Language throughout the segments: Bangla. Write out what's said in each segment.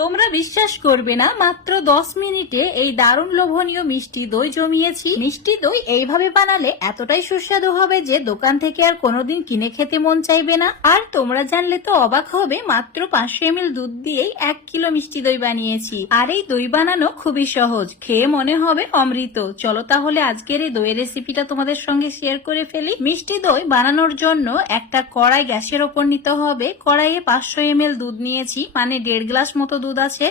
তোমরা বিশ্বাস করবে না, মাত্র 10 মিনিটে এই দারুণ লোভনীয় মিষ্টি দই জমিয়েছি। মিষ্টি দই এইভাবে বানালে এতটাই সুস্বাদু হবে যে দোকান থেকে আর কোনোদিন কিনে খেতে মন চাইবে না। আর তোমরা জানলে তো অবাক হবে, মাত্র 500 ml দুধ দিয়েই 1 কিলো মিষ্টি দই বানিয়েছি। আর এই দই বানানো খুবই সহজ, খেয়ে মনে হবে অমৃত। চলো তাহলে আজকের এই দইয়ের রেসিপিটা তোমাদের সঙ্গে শেয়ার করে ফেলি। মিষ্টি দই বানানোর জন্য একটা কড়াই গ্যাসের ওপর নিতে হবে। কড়াইয়ে 500 ml দুধ নিয়েছি, মানে 1.5 গ্লাস মতো দুধ আছে।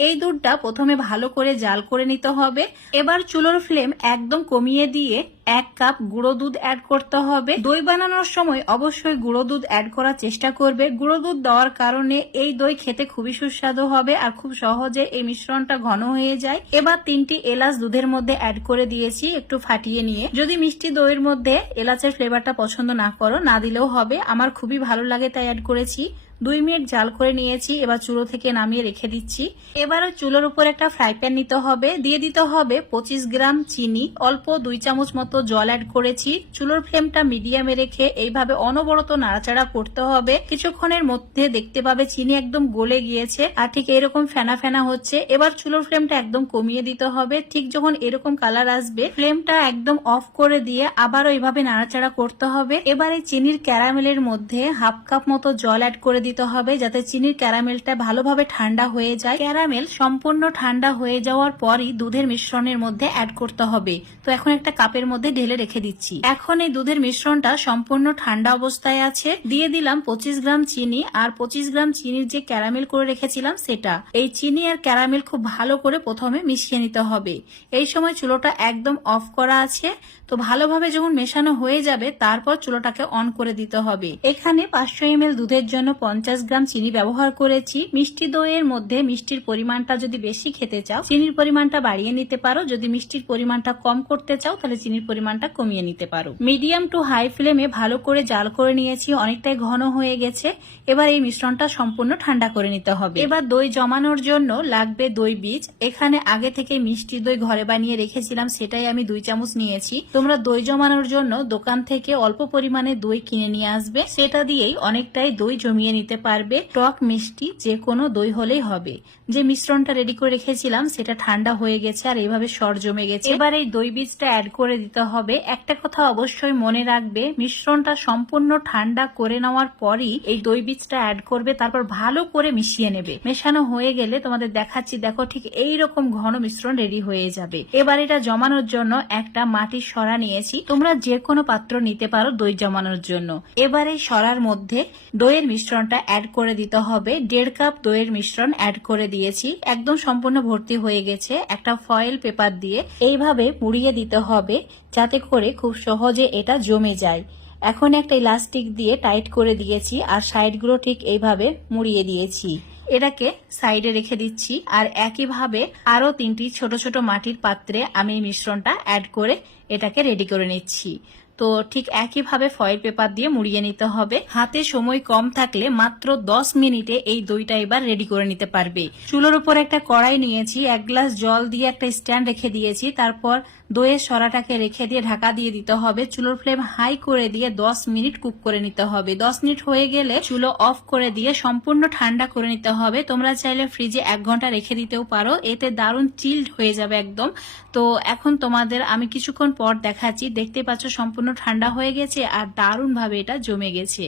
এই দুধটা প্রথমে ভালো করে জাল করে নিতে হবে। এবার চুলোর ফ্লেম একদম কমিয়ে দিয়ে 1 কাপ গুঁড়ো দুধ অ্যাড করতে হবে। দই বানানোর সময় অবশ্যই গুঁড়ো দুধ অ্যাড করার চেষ্টা করবে। গুঁড়ো দুধ দেওয়ার কারণে এই দই খেতে খুবই সুস্বাদু হবে আর খুব সহজে এই মিশ্রণটা ঘন হয়ে যায়। এবার 3টি এলাচ দুধের মধ্যে অ্যাড করে দিয়েছি একটু ফাটিয়ে নিয়ে। যদি মিষ্টি দইয়ের মধ্যে এলাচের ফ্লেভারটা পছন্দ না করো, না দিলেও হবে, আমার খুবই ভালো লাগে তাই অ্যাড করেছি। 2 মিনিট জাল করে নিয়েছি। এবার চুলো থেকে নামিয়ে রেখে দিচ্ছি। এবারে চুলোর উপর একটা ফ্রাই প্যান নিতে হবে, দিয়ে দিতে হবে 25 গ্রাম চিনি, অল্প 2 চামচ মতো জল অ্যাড করেছি। চুলোর ফ্লেমটা মিডিয়ামে রেখে এইভাবে অনবরত নাড়াচাড়া করতে হবে। কিছুক্ষণের মধ্যে দেখতে পাবে চিনি একদম গলে গিয়েছে আর ঠিক এরকম ফেনা ফেনা হচ্ছে। এবার চুলোর ফ্লেমটা একদম কমিয়ে দিতে হবে। ঠিক যখন এরকম কালার আসবে, ফ্লেমটা একদম অফ করে দিয়ে আবারও এইভাবে নাড়াচাড়া করতে হবে। এবার এই চিনির ক্যারামেলের মধ্যে 1/2 কাপ মতো জল অ্যাড করে দিতে হবে, যাতে চিনির ক্যারামেলটা ভালোভাবে ঠান্ডা হয়ে যায়। ক্যারামেল সম্পূর্ণ ঠান্ডা হয়ে যাওয়ার পরই দুধের মিশ্রণের মধ্যে অ্যাড করতে হবে। তো এখন একটা কাপের মধ্যে ঢেলে রেখে দিচ্ছি। এখন এই দুধের মিশ্রণটা সম্পূর্ণ ঠান্ডা অবস্থায় আছে। দিয়ে দিলাম 25 গ্রাম চিনি আর 25 গ্রাম চিনির যে ক্যারামেল করে রেখেছিলাম সেটা। এই চিনি আর ক্যারামেল খুব ভালো করে প্রথমে মিশিয়ে নিতে হবে। এই সময় চুলোটা একদম অফ করা আছে। তো ভালোভাবে যখন মেশানো হয়ে যাবে, তারপর চুলোটাকে অন করে দিতে হবে। এখানে 500 ml দুধের জন্য 50 গ্রাম চিনি ব্যবহার করেছি। মিষ্টি দইয়ের মধ্যে মিষ্টির পরিমাণটা যদি বেশি খেতে চাও, চিনির পরিমাণটা বাড়িয়ে নিতে পারো। যদি মিষ্টির পরিমাণটা কম করতে চাও, তাহলে চিনির পরিমাণটা কমিয়ে নিতে পারো। মিডিয়াম টু হাই ফ্লেমে ভালো করে জাল করে নিয়েছি, অনেকটাই ঘন হয়ে গেছে। এবার এই মিশ্রণটা সম্পূর্ণ ঠান্ডা করে নিতে হবে। এবার দই জমানোর জন্য লাগবে দই বীজ। এখানে আগে থেকে মিষ্টি দই ঘরে বানিয়ে রেখেছিলাম, সেটাই আমি 2 চামচ নিয়েছি। তোমরা দই জমানোর জন্য দোকান থেকে অল্প পরিমাণে দই কিনে নিয়ে আসবে, সেটা দিয়েই অনেকটাই দই জমিয়ে নিতে পারবে। টক মিষ্টি যে কোনো দই হলেই হবে। যে মিশ্রণটা রেডি করে রেখেছিলাম সেটা ঠান্ডা হয়ে গেছে আর এইভাবে সর জমে গেছে। এবার এই দই বীজটা অ্যাড করে দিতে হবে। একটা কথা অবশ্যই মনে রাখবে, মিশ্রণটা সম্পূর্ণ ঠান্ডা করে নেওয়ার পরই এই দই বীজটা অ্যাড করবে, তারপর ভালো করে মিশিয়ে নেবে। মেশানো হয়ে গেলে তোমাদের দেখাচ্ছি, দেখো ঠিক এইরকম ঘন মিশ্রণ রেডি হয়ে যাবে। এবার এটা জমানোর জন্য একটা মাটির সরা নিয়েছি। তোমরা যে কোনো পাত্র নিতে পারো দই জমানোর জন্য। এবার এই সরার মধ্যে দইয়ের মিশ্রণটা অ্যাড করে দিতে হবে। 1.5 কাপ দইয়ের মিশ্রণ অ্যাড করে দিয়েছি, একদম সম্পূর্ণ ভর্তি হয়ে গেছে। একটা ফয়েল পেপার দিয়ে এইভাবে মুড়িয়ে দিতে হবে, যাতে করে খুব সহজে এটা জমে যায়। এখন একটা ইলাস্টিক দিয়ে টাইট করে দিয়েছি আর সাইডগুলো ঠিক এইভাবে মুড়িয়ে দিয়েছি। এটাকে সাইডে রেখে দিচ্ছি। আর একইভাবে আরো 3টি ছোট ছোট মাটির পাত্রে আমি মিশ্রণটা অ্যাড করে এটাকে রেডি করে নিচ্ছি। তো ঠিক একইভাবে ফয়েল পেপার দিয়ে মুড়িয়ে নিতে হবে। হাতে সময় কম থাকলে মাত্র 10 মিনিটে এই দইটা এবার রেডি করে নিতে পারবে। চুলোর উপর একটা কড়াই নিয়েছি, 1 গ্লাস জল দিয়ে একটা স্ট্যান্ড রেখে দিয়েছি। তারপর দইয়ের সরাটাকে রেখে দিয়ে ঢাকা দিয়ে দিতে হবে। চুলোর ফ্লেম হাই করে দিয়ে 10 মিনিট কুক করে নিতে হবে। 10 মিনিট হয়ে গেলে চুলো অফ করে দিয়ে সম্পূর্ণ ঠান্ডা করে নিতে হবে। তোমরা চাইলে ফ্রিজে 1 ঘন্টা রেখে দিতেও পারো, এতে দারুণ চিল্ড হয়ে যাবে একদম। তো এখন তোমাদের আমি কিছুক্ষণ পর দেখাচ্ছি। দেখতে পাচ্ছ সম্পূর্ণ ঠান্ডা হয়ে গেছে আর দারুণ ভাবে এটা জমে গেছে।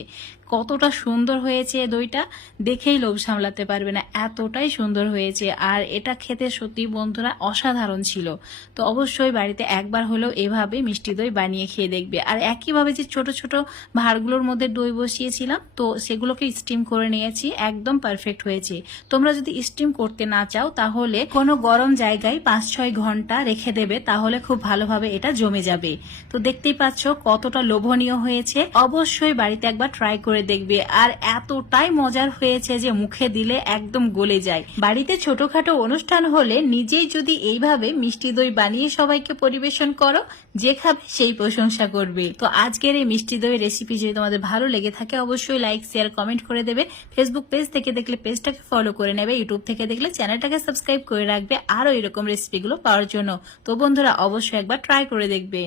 কতটা সুন্দর হয়েছে দইটা, দেখেই লোভ সামলাতে পারবে না, এতটাই সুন্দর হয়েছে। আর এটা খেতে সত্যি বন্ধুরা অসাধারণ ছিল। তো অবশ্যই বাড়িতে একবার হলেও এভাবে মিষ্টি দই বানিয়ে খেয়ে দেখবে। আর একইভাবে যে ছোট ছোট ভাঁড়গুলোর মধ্যে দই বসিয়েছিলাম, তো সেগুলোকে স্টিম করে নিয়েছি, একদম পারফেক্ট হয়েছে। তোমরা যদি স্টিম করতে না চাও, তাহলে কোনো গরম জায়গায় 5-6 ঘন্টা রেখে দেবে, তাহলে খুব ভালোভাবে এটা জমে যাবে। তো দেখতেই পাচ্ছ কতটা লোভনীয় হয়েছে। অবশ্যই বাড়িতে একবার ট্রাই করে দেখবে। আর এতটাই মজার হয়েছে যে মুখে দিলে একদম গলে যায়। বাড়িতে ছোটখাটো অনুষ্ঠান হলে নিজেই যদি এইভাবে মিষ্টি দই বানিয়ে সবাইকে পরিবেশন করো, যে খাবে সেই প্রশংসা করবে। তো আজকের এই মিষ্টি দই রেসিপি যদি তোমাদের ভালো লেগে থাকে, অবশ্যই লাইক শেয়ার কমেন্ট করে দেবে। ফেসবুক পেজ থেকে দেখলে পেজটাকে ফলো করে নেবে, ইউটিউব থেকে দেখলে চ্যানেলটাকে সাবস্ক্রাইব করে রাখবে আরো এরকম রেসিপিগুলো পাওয়ার জন্য। তো বন্ধুরা অবশ্যই একবার ট্রাই করে দেখবে।